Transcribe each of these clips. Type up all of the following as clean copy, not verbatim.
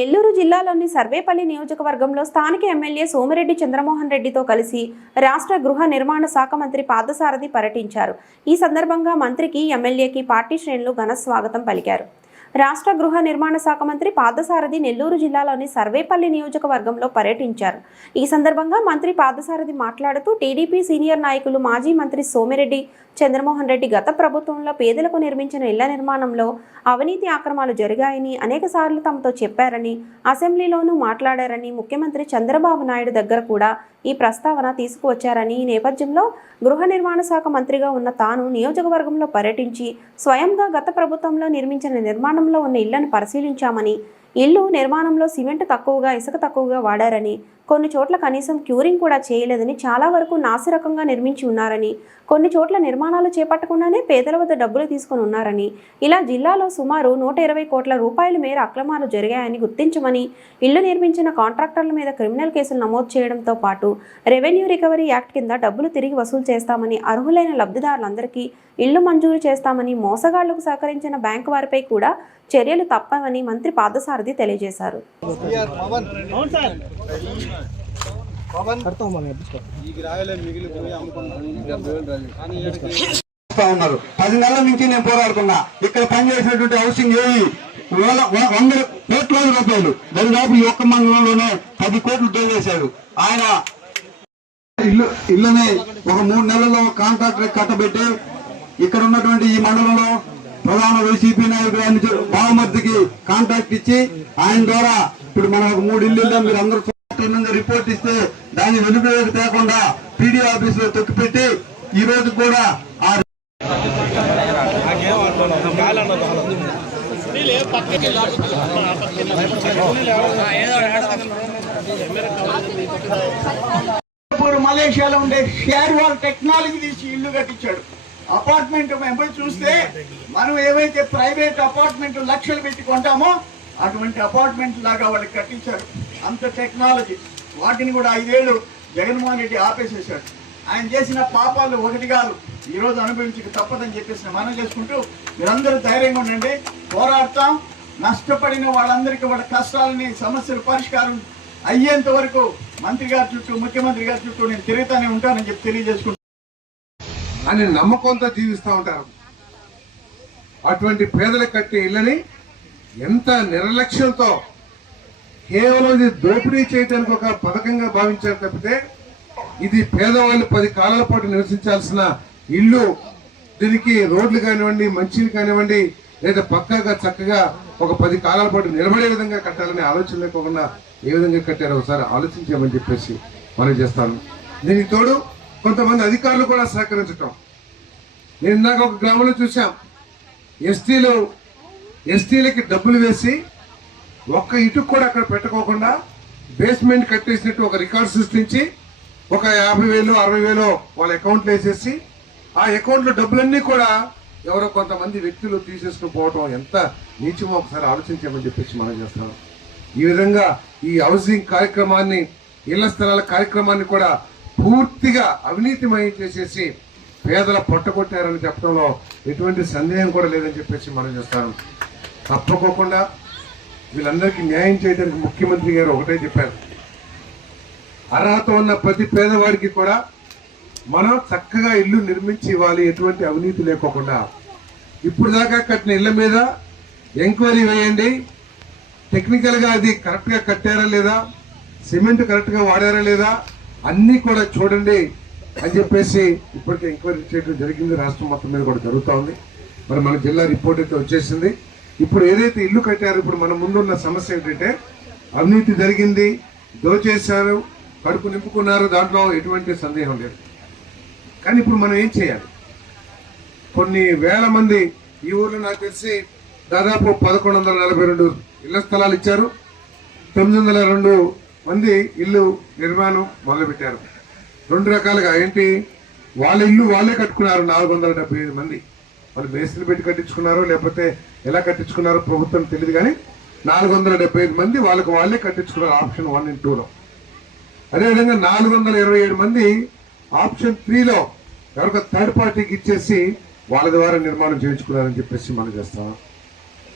నెల్లూరు జిల్లాలోని సర్వేపల్లి నియోజకవర్గంలో స్థానిక ఎమ్మెల్యే సోమిరెడ్డి చంద్రమోహన్ రెడ్డితో కలిసి రాష్ట్ర గృహ నిర్మాణ శాఖ మంత్రి పార్థసారథి పర్యటించారు. ఈ సందర్భంగా మంత్రికి, ఎమ్మెల్యేకి పార్టీ శ్రేణులు ఘన స్వాగతం పలికారు. రాష్ట్ర గృహ నిర్మాణ శాఖ మంత్రి పార్థసారథి నెల్లూరు జిల్లాలోని సర్వేపల్లి నియోజకవర్గంలో పర్యటించారు. ఈ సందర్భంగా మంత్రి పార్థసారథి మాట్లాడుతూ టీడీపీ సీనియర్ నాయకులు మాజీ మంత్రి సోమిరెడ్డి చంద్రమోహన్ రెడ్డి గత ప్రభుత్వంలో పేదలకు నిర్మించిన ఇళ్ల నిర్మాణంలో అవినీతి అక్రమాలు జరిగాయని అనేకసార్లు తమతో చెప్పారని, అసెంబ్లీలోనూ మాట్లాడారని, ముఖ్యమంత్రి చంద్రబాబు నాయుడు దగ్గర కూడా ఈ ప్రస్తావన తీసుకువచ్చారని, ఈ నేపథ్యంలో గృహ నిర్మాణ శాఖ మంత్రిగా ఉన్న తాను నియోజకవర్గంలో పర్యటించి స్వయంగా గత ప్రభుత్వంలో నిర్మించిన నిర్మాణంలో ఉన్న ఇళ్లను పరిశీలించామని, ఇల్లు నిర్మాణంలో సిమెంట్ తక్కువగా, ఇసుక తక్కువగా వాడారని, కొన్ని చోట్ల కనీసం క్యూరింగ్ కూడా చేయలేదని, చాలా వరకు నాసిరకంగా నిర్మించి ఉన్నారని, కొన్ని చోట్ల నిర్మాణాలు చేపట్టకుండానే పేదల వద్ద డబ్బులు తీసుకుని ఉన్నారని, ఇలా జిల్లాలో సుమారు 120 కోట్ల రూపాయల మేర అక్రమాలు జరిగాయని గుర్తించమని, ఇల్లు నిర్మించిన కాంట్రాక్టర్ల మీద క్రిమినల్ కేసులు నమోదు చేయడంతో పాటు రెవెన్యూ రికవరీ యాక్ట్ కింద డబ్బులు తిరిగి వసూలు చేస్తామని, అర్హులైన లబ్ధిదారులందరికీ ఇళ్లు మంజూరు చేస్తామని, మోసగాళ్లకు సహకరించిన బ్యాంకు వారిపై కూడా చర్యలు తప్పవని మంత్రి పార్థసారథి తెలియజేశారు. ఉన్నారు 10 నెలల నుంచి నేను పోరాడుతున్నా. ఇక్కడ పనిచేసినటువంటి హౌసింగ్ ఏవి 100 కోట్ల రూపాయలు దాదాపు ఈ ఒక్క మండలంలోనే 10 కోట్లు తోలేశాడు. ఆయన ఇళ్ళని ఒక 3 నెలల్లో కాంట్రాక్టర్ కట్టబెట్టి ఇక్కడ ఉన్నటువంటి ఈ మండలంలో ప్రధాన వైసీపీ నాయకుడు బావమర్దికి కాంట్రాక్ట్ ఇచ్చి ఆయన ద్వారా ఇప్పుడు మనం ఒక 3 ఇళ్ళు మీరు అందరూ రిపోర్ట్ ఇస్తే దాన్ని వెలుగులోకి తేకుండా పీడీ ఆఫీస్ లో తొక్కిపెట్టి ఈ రోజు కూడా మలేషియాలో ఉండే షేర్ వాల్ టెక్నాలజీ తీసి ఇల్లు కట్టించాడు. అపార్ట్మెంట్ మేము చూస్తే మనం ఏవైతే ప్రైవేట్ అపార్ట్మెంట్ లక్షలు పెట్టి కొంటామో అటువంటి అపార్ట్మెంట్ లాగా వాళ్ళకి కట్టించారు. అంత టెక్నాలజీ. వాటిని కూడా 5 ఏళ్ళు జగన్మోహన్ రెడ్డి ఆపేసేశాడు. ఆయన చేసిన పాపాలు ఒకటి కాదు, ఈరోజు అనుభవించక తప్పదని చెప్పేసి మనం చేసుకుంటూ మీరందరూ ధైర్యంగా ఉండండి, పోరాడతాం. నష్టపడిన వాళ్ళందరికీ వాళ్ళ కష్టాలని, సమస్యల పరిష్కారం అయ్యేంత వరకు మంత్రి గారి చుట్టూ, ముఖ్యమంత్రి గారి చుట్టూ నేను తిరుగుతానే ఉంటానని చెప్పి తెలియజేసుకుంటాను అని నమ్మకంతో జీవిస్తూ ఉంటారు. అటువంటి పేదలకు కట్టే ఇళ్ళని ఎంత నిర్లక్ష్యంతో కేవలం ఇది దోపిడీ చేయడానికి ఒక పథకంగా భావించారు తప్పితే ఇది పేదవాళ్ళు 10 కాలాల పాటు నివసించాల్సిన ఇల్లు. దీనికి రోడ్లు కానివ్వండి, మంచిలు కానివ్వండి, లేదా పక్కాగా చక్కగా ఒక 10 కాలాల పాటు నిలబడే విధంగా కట్టాలని ఆలోచన లేకుండా ఏ విధంగా కట్టారో ఒకసారి ఆలోచించామని చెప్పేసి మనం చేస్తాను. దీనికి తోడు కొంతమంది అధికారులు కూడా సహకరించటం. నేను ఇందాక ఒక గ్రామంలో చూసాం, ఎస్టీలకి డబ్బులు వేసి ఒక్క ఇటుకు కూడా అక్కడ పెట్టుకోకుండా బేస్మెంట్ కట్టేసినట్టు ఒక రికార్డు సృష్టించి ఒక 50,000 60,000 వాళ్ళ అకౌంట్లో వేసేసి ఆ అకౌంట్లో డబ్బులన్నీ కూడా ఎవరో కొంతమంది వ్యక్తులు తీసేసుకుని పోవటం ఎంత నీచమో ఒకసారి ఆలోచించామని చెప్పేసి మనం చేస్తున్నాం. ఈ విధంగా ఈ హౌసింగ్ కార్యక్రమాన్ని, ఇళ్ల స్థలాల కార్యక్రమాన్ని కూడా పూర్తిగా అవినీతిమయం చేసేసి పేదల పొట్టగొట్టారని చెప్పడంలో ఎటువంటి సందేహం కూడా లేదని చెప్పేసి మనం చేస్తాను. తప్పకోకుండా వీళ్ళందరికీ న్యాయం చేయడానికి ముఖ్యమంత్రి గారు ఒకటే చెప్పారు, అర్హత ఉన్న ప్రతి పేదవాడికి కూడా మనం చక్కగా ఇల్లు నిర్మించి ఇవ్వాలి, ఎటువంటి అవినీతి లేకోకుండా. ఇప్పుడు దాకా కట్టిన ఇళ్ల మీద ఎంక్వైరీ వేయండి, టెక్నికల్గా అది కరెక్ట్గా కట్టారా లేదా, సిమెంట్ కరెక్ట్గా వాడారా లేదా అన్నీ కూడా చూడండి అని చెప్పేసి ఇప్పటికే ఎంక్వైరీ చేయడం జరిగింది. రాష్ట్రం మొత్తం మీద కూడా జరుగుతూ ఉంది. మరి మన జిల్లా రిపోర్ట్ అయితే వచ్చేసింది. ఇప్పుడు ఏదైతే ఇల్లు కట్టారో ఇప్పుడు మన ముందున్న సమస్య ఏంటంటే అవినీతి జరిగింది, దోచేశారు, కడుపు నింపుకున్నారు, దాంట్లో ఎటువంటి సందేహం లేదు. కానీ ఇప్పుడు మనం ఏం చేయాలి? కొన్ని వేల మంది ఈ ఊర్లో నాకు తెలిసి దాదాపు 1142 ఇళ్ల స్థలాలు ఇచ్చారు. 902 మంది ఇల్లు నిర్మాణం మొదలుపెట్టారు. 2 రకాలుగా ఏంటి, వాళ్ళ ఇల్లు వాళ్ళే కట్టుకున్నారు 475 మంది. వాళ్ళు మేస్త్రి పెట్టి కట్టించుకున్నారో లేకపోతే ఎలా కట్టించుకున్నారో ప్రభుత్వం తెలియదు, కానీ 475 మంది వాళ్ళకు వాళ్ళే కట్టించుకున్నారు ఆప్షన్ 1 and 2లో. అదేవిధంగా 427 మంది ఆప్షన్ 3లో ఎవరికో థర్డ్ పార్టీకి ఇచ్చేసి వాళ్ళ ద్వారా నిర్మాణం చేయించుకున్నారని చెప్పేసి మనం చేస్తాం.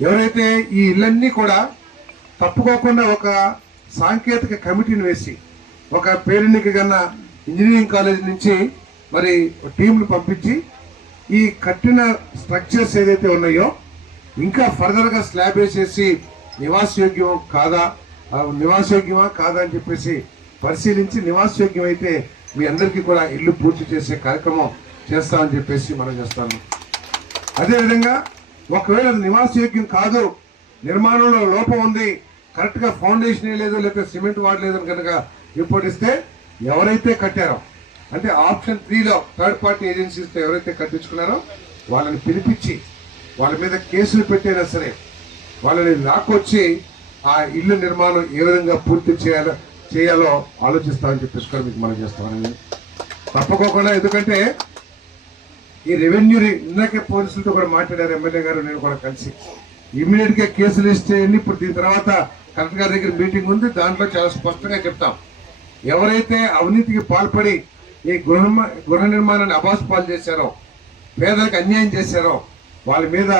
ఎవరైతే ఈ ఇళ్ళన్నీ కూడా తప్పుకోకుండా ఒక సాంకేతిక కమిటీని వేసి ఒక పేరెన్నిక కన్నా ఇంజనీరింగ్ కాలేజ్ నుంచి మరి టీంలు పంపించి ఈ కట్టిన స్ట్రక్చర్స్ ఏదైతే ఉన్నాయో ఇంకా ఫర్దర్గా స్లాబ్ వేసేసి నివాసయోగ్యమా కాదా అని చెప్పేసి పరిశీలించి నివాసయోగ్యం అయితే మీ అందరికీ కూడా ఇల్లు పూర్తి చేసే కార్యక్రమం చేస్తామని చెప్పేసి మనం చేస్తాము. అదేవిధంగా ఒకవేళ అది నివాసయోగ్యం కాదు, నిర్మాణంలో లోపం ఉంది, కరెక్ట్గా ఫౌండేషన్ లేదు, లేకపోతే సిమెంట్ వాడలేదు అని కనుక రిపోర్ట్ ఇస్తే ఎవరైతే కట్టారో అంటే ఆప్షన్ 3లో థర్డ్ పార్టీ ఏజెన్సీస్తో ఎవరైతే కట్టించుకున్నారో వాళ్ళని పిలిపించి వాళ్ళ మీద కేసులు పెట్టైనా సరే వాళ్ళని లాక్కొచ్చి ఆ ఇల్లు నిర్మాణం ఏ విధంగా పూర్తి చేయాలో ఆలోచిస్తామని చెప్పేసి కూడా మీకు మనం చేస్తామని తప్పకోకుండా. ఎందుకంటే ఈ రెవెన్యూ ఇందాకే పోలీసులతో కూడా మాట్లాడారు ఎమ్మెల్యే గారు, నేను కూడా కలిసి ఇమ్మీడియట్ గా కేసులు రిజిస్టర్ చేయండి. ఇప్పుడు దీని తర్వాత కలెక్టర్ గారి దగ్గర మీటింగ్ ఉంది, దాంట్లో చాలా స్పష్టంగా చెప్తాం. ఎవరైతే అవినీతికి పాల్పడి ఈ గృహ నిర్మాణాన్ని అబాసుపాలు చేశారో, పేదలకు అన్యాయం చేశారో వాళ్ళ మీద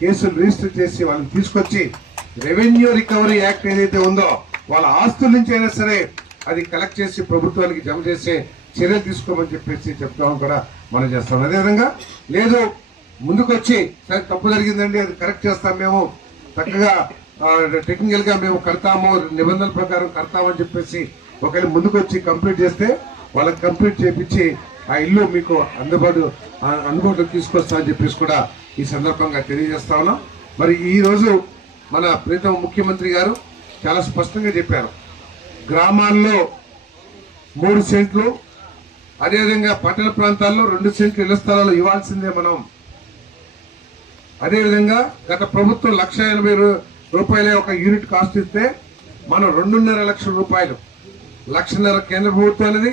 కేసులు రిజిస్టర్ చేసి వాళ్ళని తీసుకొచ్చి రెవెన్యూ రికవరీ యాక్ట్ ఏదైతే ఉందో వాళ్ళ ఆస్తుల నుంచి అయినా సరే అది కలెక్ట్ చేసి ప్రభుత్వానికి జమ చేసే చర్యలు తీసుకోమని చెప్పేసి చెప్తామని కూడా మనం చేస్తాం. అదేవిధంగా లేదు ముందుకొచ్చి సరే తప్పు జరిగిందండి అది కరెక్ట్ చేస్తాం, మేము చక్కగా టెక్నికల్ గా మేము కడతాము, నిబంధనల ప్రకారం కడతామని చెప్పేసి ఒకవేళ ముందుకొచ్చి కంప్లీట్ చేస్తే వాళ్ళకి కంప్లీట్ చేపించి ఆ ఇల్లు మీకు అందుబాటులో తీసుకొస్తా అని చెప్పేసి కూడా ఈ సందర్భంగా తెలియజేస్తా ఉన్నాం. మరి ఈ రోజు మన ప్రీతమ ముఖ్యమంత్రి గారు చాలా స్పష్టంగా చెప్పారు, గ్రామాల్లో 3 సెంట్లు, అదేవిధంగా పట్టణ ప్రాంతాల్లో 2 సెంట్లు ఇళ్ల స్థలాలు ఇవ్వాల్సిందే మనం. అదేవిధంగా గత ప్రభుత్వం 1,80,000 రూపాయలే ఒక యూనిట్ కాస్ట్ ఇస్తే మనం 2.5 లక్షల రూపాయలు, 1,50,000 కేంద్ర ప్రభుత్వానికి,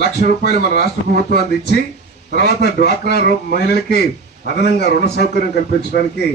1,00,000 రూపాయలు మన రాష్ట్ర ప్రభుత్వానికి ఇచ్చి తర్వాత డ్వాక్రా మహిళలకి అదనంగా రుణ సౌకర్యం కల్పించడానికి